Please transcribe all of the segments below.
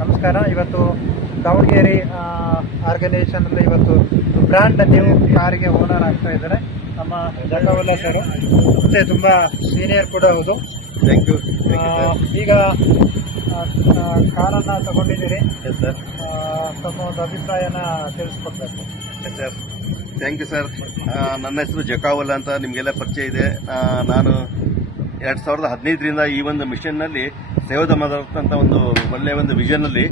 ನಮಸ್ಕಾರ. ಇವತ್ತು ದಾವಣಗೆರೆ ಆರ್ಗನೈಸೇಷನ್ ಅಲ್ಲಿ ಇವತ್ತು ಬ್ರ್ಯಾಂಡ್ ನ್ಯೂ ಕಾರಿಗೆ ಓನರ್ ಆಗ್ತಾ ಇದ್ದಾರೆ ನಮ್ಮ ಜಕಾವಲ್ಲ ಸರ್. ಮತ್ತೆ ತುಂಬಾ ಸೀನಿಯರ್ ಕೂಡ ಹೌದು. Thank you. ಈಗ ಕಾರನ್ನ ತಗೊಂಡಿದ್ದೀರಿ ಸರ್, ತಮ್ಮ ಒಂದು ಅಭಿಪ್ರಾಯನ ತಿಳಿಸ್ಕೊಡ್ಬೇಕು. Sir thank you sir. ನನ್ನ ಹೆಸರು ಜಕಾವಲ್ಲ ಅಂತ ನಿಮಗೆಲ್ಲ ಪರಿಚಯ ಇದೆ. ನಾನು 2015ರಿಂದ ಈ ಒಂದು ಮಿಷನ್ನಲ್ಲಿ ಸೇವ್ ದ ಮದರ್ ಅಂತ ಒಂದು ಒಳ್ಳೆಯ ಒಂದು ವಿಷನ್ನಲ್ಲಿ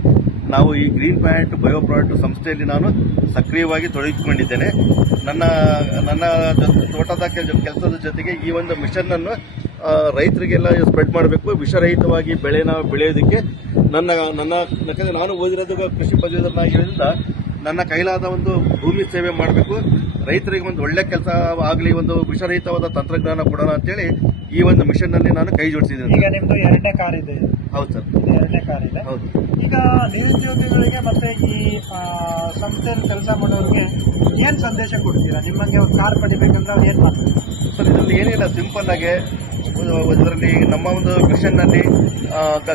ನಾವು ಈ ಗ್ರೀನ್ ಪ್ಲಾನೆಟ್ ಬಯೋ ಪ್ರಾಡಕ್ಟ್ ಸಂಸ್ಥೆಯಲ್ಲಿ ನಾನು ಸಕ್ರಿಯವಾಗಿ ತೊಡಗಿಸಿಕೊಂಡಿದ್ದೇನೆ. ನನ್ನ ತೋಟದ ಕೆಲಸದ ಜೊತೆಗೆ ಈ ಒಂದು ಮಿಷನ್ ಅನ್ನು ರೈತರಿಗೆಲ್ಲ ಸ್ಪ್ರೆಡ್ ಮಾಡಬೇಕು, ವಿಷರಹಿತವಾಗಿ ಬೆಳೆನ ಬೆಳೆಯೋದಕ್ಕೆ ಯಾಕಂದ್ರೆ ನಾನು ಓದಿರೋದು ಕೃಷಿ ಪದವೀಧರನಾಗಿರೋದ್ರಿಂದ ನನ್ನ ಕೈಲಾದ ಒಂದು ಭೂಮಿ ಸೇವೆ ಮಾಡಬೇಕು, ರೈತರಿಗೆ ಒಂದು ಒಳ್ಳೆ ಕೆಲಸ ಆಗಲಿ, ಒಂದು ವಿಷರಹಿತವಾದ ತಂತ್ರಜ್ಞಾನ ಕೊಡೋಣ ಅಂತೇಳಿ ಈ ಒಂದು ಮಿಷನ್ ನಲ್ಲಿ ನಾನು ಕೈ ಜೋಡಿಸಿದ್ದೇನೆ. ಈಗ ನಿಮ್ದು 2ನೇ ಕಾರ್ ಇದೆ? ಹೌದು ಸರ್, 2ನೇ ಕಾರ್ ಇದೆ. ಹೌದು. ಈಗ ನಿರುದ್ಯೋಗಿಗಳಿಗೆ ಮತ್ತೆ ಈ ಸಂಸ್ಥೆಯಲ್ಲಿ ಕೆಲಸ ಮಾಡೋರಿಗೆ ಏನ್ ಸಂದೇಶ ಕೊಡ್ತೀರಾ? ನಿಮ್ಮಂಗೆ ಒಂದು ಕಾರ್ ಪಡಿಬೇಕಂದ್ರೆ ಏನ್ ಮಾಡ್ತೀರಾ ಸರ್? ಇದರಲ್ಲಿ ಏನಿಲ್ಲ, ಸಿಂಪಲ್ ಆಗಿ ಇದರಲ್ಲಿ ನಮ್ಮ ಒಂದು ಮಿಷನ್ ನಲ್ಲಿ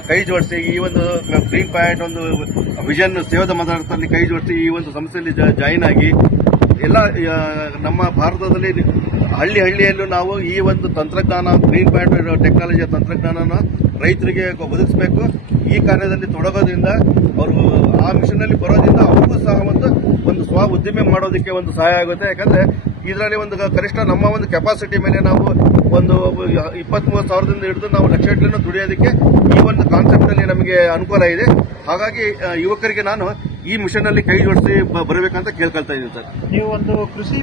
ಕೈ ಜೋಡಿಸಿ ಈ ಒಂದು ಗ್ರೀನ್ ಪ್ಲಾನೆಟ್ ಒಂದು ವಿಷನ್ ಸೇವ್ ದ ಮದರ್ ಅಲ್ಲಿ ಕೈ ಜೋಡಿಸಿ ಈ ಒಂದು ಸಂಸ್ಥೆಯಲ್ಲಿ ಜಾಯಿನ್ ಆಗಿ ಎಲ್ಲ ನಮ್ಮ ಭಾರತದಲ್ಲಿ ಹಳ್ಳಿಯಲ್ಲೂ ನಾವು ಈ ಒಂದು ತಂತ್ರಜ್ಞಾನ ಗ್ರೀನ್ ಪ್ಲಾನೆಟ್ ಟೆಕ್ನಾಲಜಿಯ ತಂತ್ರಜ್ಞಾನನ ರೈತರಿಗೆ ಒದಗಿಸಬೇಕು. ಈ ಕಾರ್ಯದಲ್ಲಿ ತೊಡಗೋದ್ರಿಂದ ಅವರು ಆ ಮಿಷನ್ ನಲ್ಲಿ ಬರೋದ್ರಿಂದ ಅವ್ರಿಗೂ ಸಹ ಒಂದು ಸ್ವ ಉದ್ದಿಮೆ ಮಾಡೋದಕ್ಕೆ ಒಂದು ಸಹಾಯ ಆಗುತ್ತೆ. ಯಾಕಂದ್ರೆ ಇದರಲ್ಲಿ ಒಂದು ಕನಿಷ್ಠ ನಮ್ಮ ಒಂದು ಕೆಪಾಸಿಟಿ ಮೇಲೆ ನಾವು ಒಂದು 23 ಸಾವಿರದಿಂದ ಹಿಡಿದು ನಾವು ಲಕ್ಷಗಟ್ಟಲೆ ದುಡಿಯೋದಕ್ಕೆ ಈ ಒಂದು ಕಾನ್ಸೆಪ್ಟ್ ಅಲ್ಲಿ ನಮಗೆ ಅನುಕೂಲ ಇದೆ. ಹಾಗಾಗಿ ಯುವಕರಿಗೆ ನಾನು ಈ ಮಿಷನ್ ಅಲ್ಲಿ ಕೈ ಜೋಡಿಸಿ ಬರಬೇಕಂತ ಕೇಳ್ಕೊಳ್ತಾ ಇದ್ದೀನಿ ಸರ್. ನೀವು ಒಂದು ಕೃಷಿ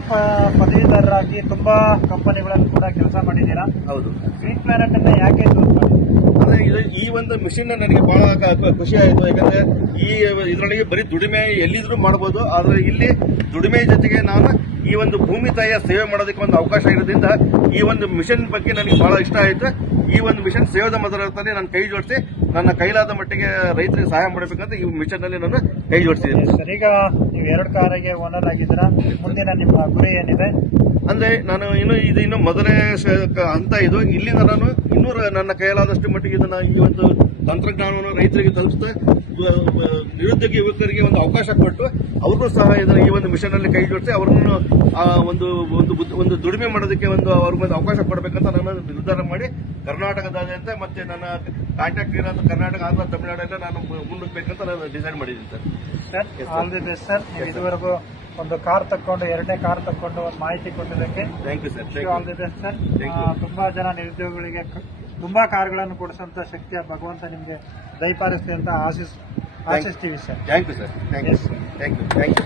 ಪದವೀಧರರಾಗಿ ತುಂಬಾ ಕಂಪನಿಗಳನ್ನು ಕೂಡ ಕೆಲಸ ಮಾಡಿದ್ದೀರಾ. ಹೌದು. ಗ್ರೀನ್ ಪ್ಲಾನೆಟ್ ಅನ್ನ ಯಾಕೆ ಚೂಸ್ ಮಾಡಿದ್ದೀರಾ? ಅಂದ್ರೆ ಈ ಒಂದು ಮಿಷನ್ ನನಗೆ ಬಹಳ ಖುಷಿ ಆಯಿತು. ಯಾಕಂದ್ರೆ ಇದರೊಳಗೆ ಬರೀ ದುಡಿಮೆ ಎಲ್ಲಿದ್ರೂ ಮಾಡಬಹುದು, ಆದ್ರೆ ಇಲ್ಲಿ ದುಡಿಮೆ ಜೊತೆಗೆ ನಾನು ಈ ಒಂದು ಭೂಮಿ ತಾಯಿಯ ಸೇವೆ ಮಾಡೋದಕ್ಕೆ ಒಂದು ಅವಕಾಶ ಇರೋದ್ರಿಂದ ಈ ಒಂದು ಮಿಷನ್ ಬಗ್ಗೆ ನನಗೆ ಬಹಳ ಇಷ್ಟ ಆಯಿತು. ಈ ಒಂದು ಮಿಷನ್ ಸೇವ್ ದ ಮದರ್ ಅರ್ಥದಲ್ಲಿ ನಾನು ಕೈ ಜೋಡಿಸಿ ನನ್ನ ಕೈಲಾದ ಮಟ್ಟಿಗೆ ರೈತರಿಗೆ ಸಹಾಯ ಮಾಡಬೇಕಂತ ಈ ಮಿಷನ್ ನಲ್ಲಿ ನಾನು ಕೈ ಜೋಡಿಸಿದ್ದೀನಿ ಸರ್. ಈಗ ನೀವು 2 ಕಾರಿಗೆ ಓನರ್ ಆಗಿದ್ದೀರಾ, ಮುಂದಿನ ನಿಮ್ಮ ಗುರಿ ಏನಿದೆ? ಅಂದ್ರೆ ನಾನು ಇನ್ನು ಮೊದಲನೇ ಹಂತ ಇದು. ಇಲ್ಲಿಂದ ನಾನು ಇನ್ನೂ ನನ್ನ ಕೈಲಾದಷ್ಟು ಮಟ್ಟಿಗೆ ಇದನ್ನ ಈ ಒಂದು ತಂತ್ರಜ್ಞಾನವನ್ನು ರೈತರಿಗೆ ತಲುಪಿಸ್ತಾ ನಿರುದ್ಯೋಗಿ ಯುವಕರಿಗೆ ಒಂದು ಅವಕಾಶ ಕೊಟ್ಟು ಅವ್ರಿಗೂ ಸಹ ಇದನ್ನ ಈ ಒಂದು ಮಿಷನ್ ಅಲ್ಲಿ ಕೈ ಜೋಡಿಸಿ ಅವ್ರನ್ನು ಒಂದು ದುಡಿಮೆ ಮಾಡೋದಕ್ಕೆ ಅವ್ರಿಗೊಂದು ಅವಕಾಶ ಕೊಡಬೇಕಂತ ನಾನು ನಿರ್ಧಾರ ಮಾಡಿ ಕರ್ನಾಟಕದಾದ್ಯಂತ ಮತ್ತೆ ನನ್ನ ಕಾಂಟ್ಯಾಕ್ಟ್ ಇರೋ ಕರ್ನಾಟಕ, ಆಂಧ್ರ, ತಮಿಳುನಾಡೆಲ್ಲ ನಾನು ಮುನ್ನುಗ್ಬೇಕಂತ ನಾನು ಡಿಸೈಡ್ ಮಾಡಿದ್ದೀನಿ sir. All the best sir. ನೀವು ಇದುವರೆಗೂ ಒಂದು ಕಾರ್ ತಕೊಂಡು 2ನೇ ಕಾರ್ ತಕೊಂಡು ಒಂದು ಮಾಹಿತಿ ಕೊಟ್ಟಿದ್ದಕ್ಕೆ thank you sir. All the best sir. ತುಂಬಾ ಜನ ನಿರುದ್ಯೋಗಿಗಳಿಗೆ ತುಂಬಾ ಕಾರ್ಗಳನ್ನು ಕೊಡಿಸುವಂತ ಶಕ್ತಿಯ ಭಗವಂತ ನಿಮಗೆ ದಯಪಾಲಿಸ್ತೆ ಅಂತ ಆಶಿಸ್ತೀವಿ ಸರ್. Thank you sir. Thank you.